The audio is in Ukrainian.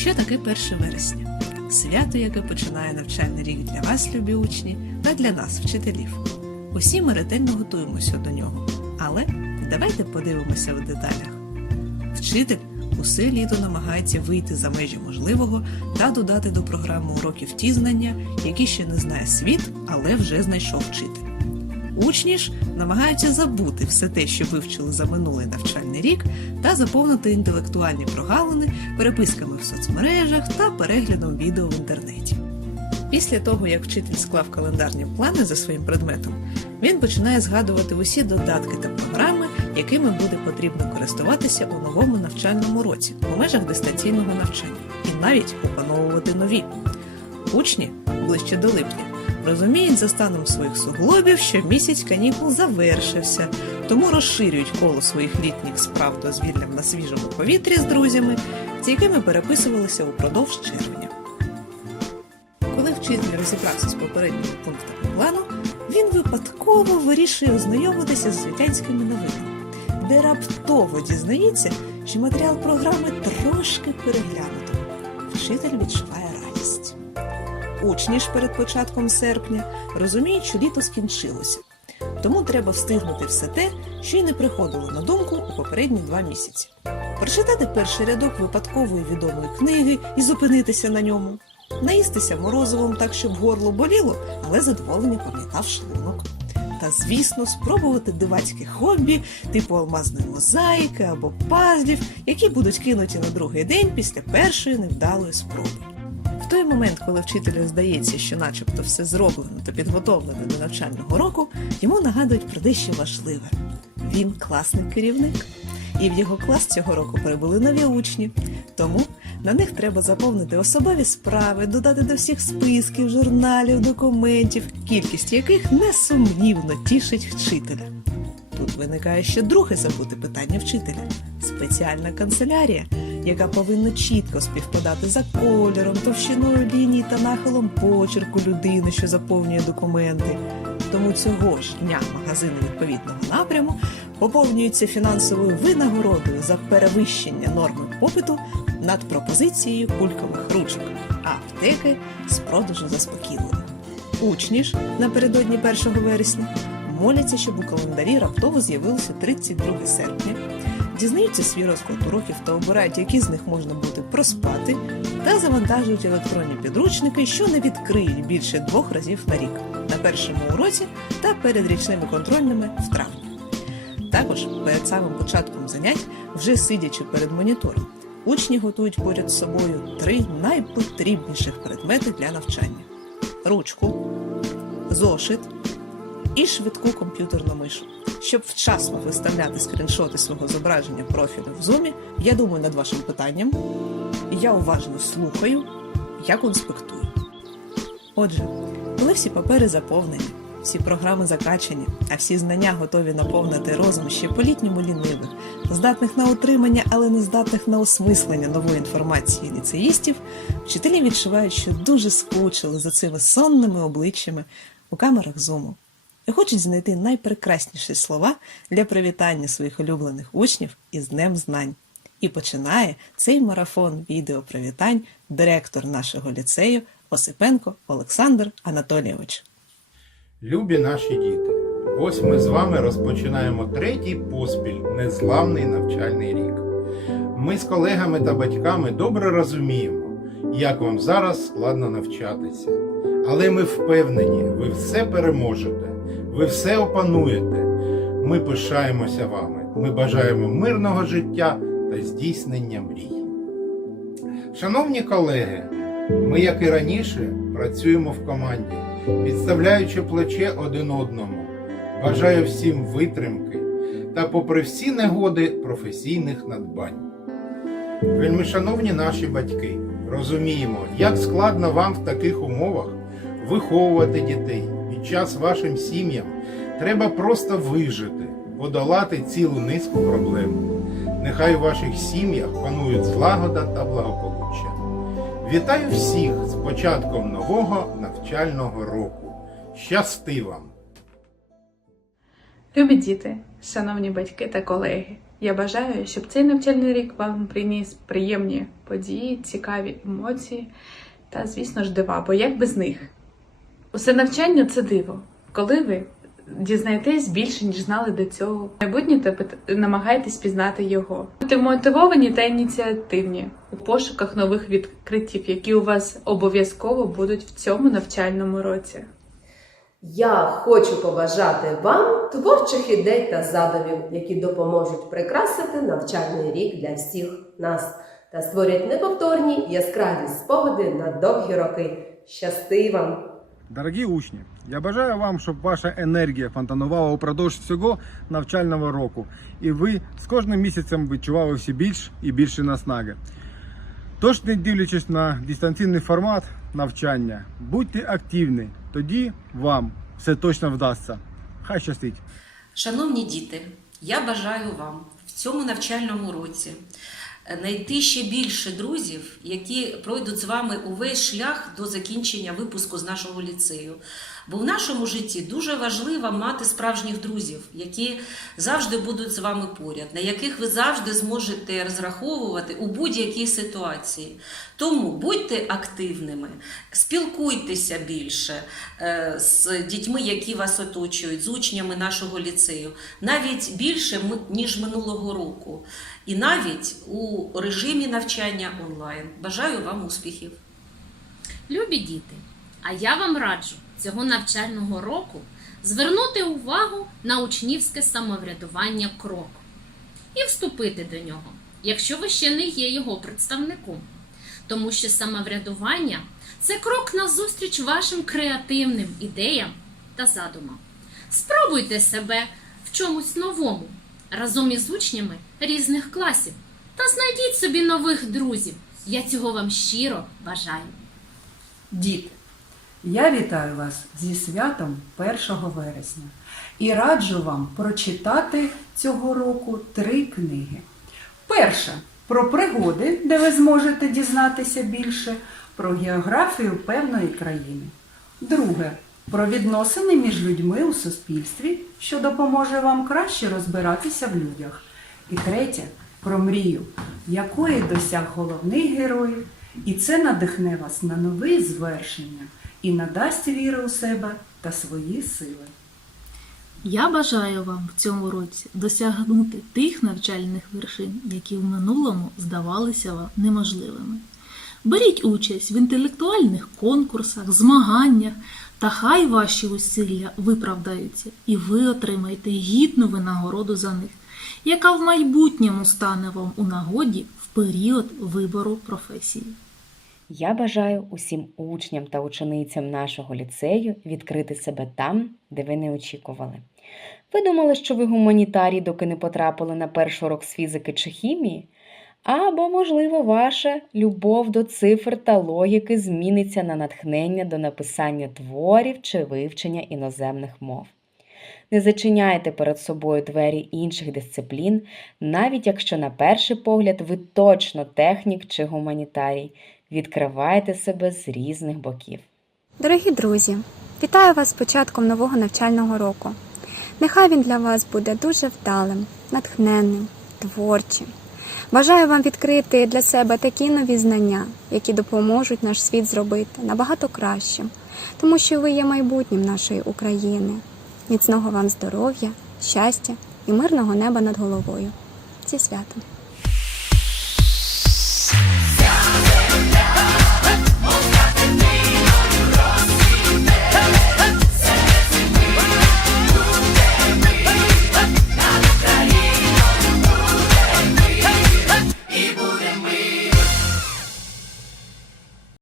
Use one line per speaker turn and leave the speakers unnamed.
Що таке 1 вересня? Свято, яке починає навчальний рік для вас, любі учні, та для нас, вчителів. Усі ми ретельно готуємося до нього. Але давайте подивимося в деталях. Вчитель усе літо намагається вийти за межі можливого та додати до програми уроків ті знання, які ще не знає світ, але вже знайшов вчитель. Учні ж намагаються забути все те, що вивчили за минулий навчальний рік, та заповнити інтелектуальні прогалини переписками в соцмережах та переглядом відео в інтернеті. Після того, як вчитель склав календарні плани за своїм предметом, він починає згадувати усі додатки та програми, якими буде потрібно користуватися у новому навчальному році у межах дистанційного навчання, і навіть опановувати нові. Учні ближче до липня розуміють за станом своїх суглобів, що місяць канікул завершився, тому розширюють коло своїх літніх справ дозвіллям на свіжому повітрі з друзями, з якими переписувалися упродовж червня. Коли вчитель розібрався з попередніми пунктами плану, він випадково вирішує ознайомитися з світянськими новинами, де раптово дізнається, що матеріал програми трошки переглянуто. Вчитель відчуває. Учні ж перед початком серпня розуміють, що літо скінчилося, тому треба встигнути все те, що й не приходило на думку у попередні два місяці. Прочитати перший рядок випадкової відомої книги і зупинитися на ньому, наїстися морозивом так, щоб горло боліло, але задоволення пам'ятав шлунок. Та, звісно, спробувати дивацьке хобі, типу алмазної мозаїки або пазлів, які будуть кинуті на другий день після першої невдалої спроби. Той момент, коли вчителю здається, що начебто все зроблено та підготовлено до навчального року, йому нагадують про дещо важливе. Він класний керівник. І в його клас цього року прибули нові учні. Тому на них треба заповнити особові справи, додати до всіх списків, журналів, документів, кількість яких несумнівно тішить вчителя. Тут виникає ще друге забуте питання вчителя спеціальна канцелярія, яка повинна чітко співпадати за кольором, товщиною ліній та нахилом почерку людини, що заповнює документи. Тому цього ж дня магазини відповідного напряму поповнюються фінансовою винагородою за перевищення норми попиту над пропозицією кулькових ручок, а аптеки з продажу заспокійливі. Учні ж напередодні 1 вересня моляться, щоб у календарі раптово з'явилося 32 серпня, дізнаються свій розклад уроків та обирають, які з них можна буде проспати, та завантажують електронні підручники, що не відкриють більше двох разів на рік на першому уроці та перед річними контрольними в травні. Також перед самим початком занять, вже сидячи перед монітором, учні готують поряд з собою три найпотрібніших предмети для навчання: ручку, зошит і швидку комп'ютерну мишу. Щоб вчасно виставляти скріншоти свого зображення профілю в зумі, я думаю над вашим питанням, я уважно слухаю, я конспектую. Отже, коли всі папери заповнені, всі програми закачані, а всі знання готові наповнити розум ще по-літньому лінивих, здатних на отримання, але не здатних на осмислення нової інформації ліцеїстів, вчителі відчувають, що дуже скучили за цими сонними обличчями у камерах зуму і хочуть знайти найпрекрасніші слова для привітання своїх улюблених учнів із Днем Знань. І починає цей марафон відеопривітань директор нашого ліцею Осипенко Олександр Анатолійович.
Любі наші діти, ось ми з вами розпочинаємо третій поспіль незламний навчальний рік. Ми з колегами та батьками добре розуміємо, як вам зараз складно навчатися. Але ми впевнені, ви все переможете, ви все опануєте. Ми пишаємося вами. Ми бажаємо мирного життя та здійснення мрій. Шановні колеги, ми, як і раніше, працюємо в команді, підставляючи плече один одному. Бажаю всім витримки та, попри всі негоди, професійних надбань. Вельми шановні наші батьки, розуміємо, як складно вам в таких умовах виховувати дітей. Під час вашим сім'ям треба просто вижити, подолати цілу низку проблем. Нехай у ваших сім'ях панують злагода та благополуччя. Вітаю всіх з початком нового навчального року. Щасти вам!
Любі діти, шановні батьки та колеги, Я бажаю, щоб цей навчальний рік вам приніс приємні події, цікаві емоції та, звісно ж, дива, бо як без них? Усе навчання це диво, коли ви дізнаєтесь більше, ніж знали до цього. Майбутнє та намагайтесь пізнати його. Будьте мотивовані та ініціативні у пошуках нових відкриттів, які у вас обов'язково будуть в цьому навчальному році.
Я хочу побажати вам творчих ідей та задумів, які допоможуть прикрасити навчальний рік для всіх нас та створять неповторні яскраві спогади на довгі роки. Щасти вам!
Дорогі учні, я бажаю вам, щоб ваша енергія фонтанувала упродовж всього навчального року, і ви з кожним місяцем відчували все більш і більше наснаги. Тож, не дивлячись на дистанційний формат навчання, будьте активні, тоді вам все точно вдасться. Хай щастить!
Шановні діти, я бажаю вам в цьому навчальному році знайти ще більше друзів, які пройдуть з вами увесь шлях до закінчення випуску з нашого ліцею. Бо в нашому житті дуже важливо мати справжніх друзів, які завжди будуть з вами поряд, на яких ви завжди зможете розраховувати у будь-якій ситуації. Тому будьте активними, спілкуйтеся більше е, з дітьми, які вас оточують, з учнями нашого ліцею, навіть більше ніж минулого року, і навіть у режимі навчання онлайн. Бажаю вам успіхів!
Любі діти, а я вам раджу цього навчального року звернути увагу на учнівське самоврядування крок і вступити до нього, якщо ви ще не є його представником. Тому що самоврядування це крок назустріч вашим креативним ідеям та задумам. Спробуйте себе в чомусь новому разом із учнями різних класів та знайдіть собі нових друзів. Я цього вам щиро бажаю.
Діти, я вітаю вас зі святом 1 вересня і раджу вам прочитати цього року три книги. Перша про пригоди, де ви зможете дізнатися більше, про географію певної країни. Друге про відносини між людьми у суспільстві, що допоможе вам краще розбиратися в людях. І третє про мрію, якої досяг головний герой, і це надихне вас на нові звершення і надасть віри у себе та свої сили.
Я бажаю вам в цьому році досягнути тих навчальних вершин, які в минулому здавалися вам неможливими. Беріть участь в інтелектуальних конкурсах, змаганнях, та хай ваші усилля виправдаються, і ви отримаєте гідну винагороду за них, яка в майбутньому стане вам у нагоді в період вибору професії.
Я бажаю усім учням та ученицям нашого ліцею відкрити себе там, де ви не очікували. Ви думали, що ви гуманітарій, доки не потрапили на перший урок з фізики чи хімії? Або, можливо, ваша любов до цифр та логіки зміниться на натхнення до написання творів чи вивчення іноземних мов. Не зачиняйте перед собою двері інших дисциплін, навіть якщо на перший погляд ви точно технік чи гуманітарій. Відкривайте себе з різних боків.
Дорогі друзі, вітаю вас з початком нового навчального року. Нехай він для вас буде дуже вдалим, натхненним, творчим. Бажаю вам відкрити для себе такі нові знання, які допоможуть наш світ зробити набагато кращим, тому що ви є майбутнім нашої України. Міцного вам здоров'я, щастя і мирного неба над головою. Зі святом!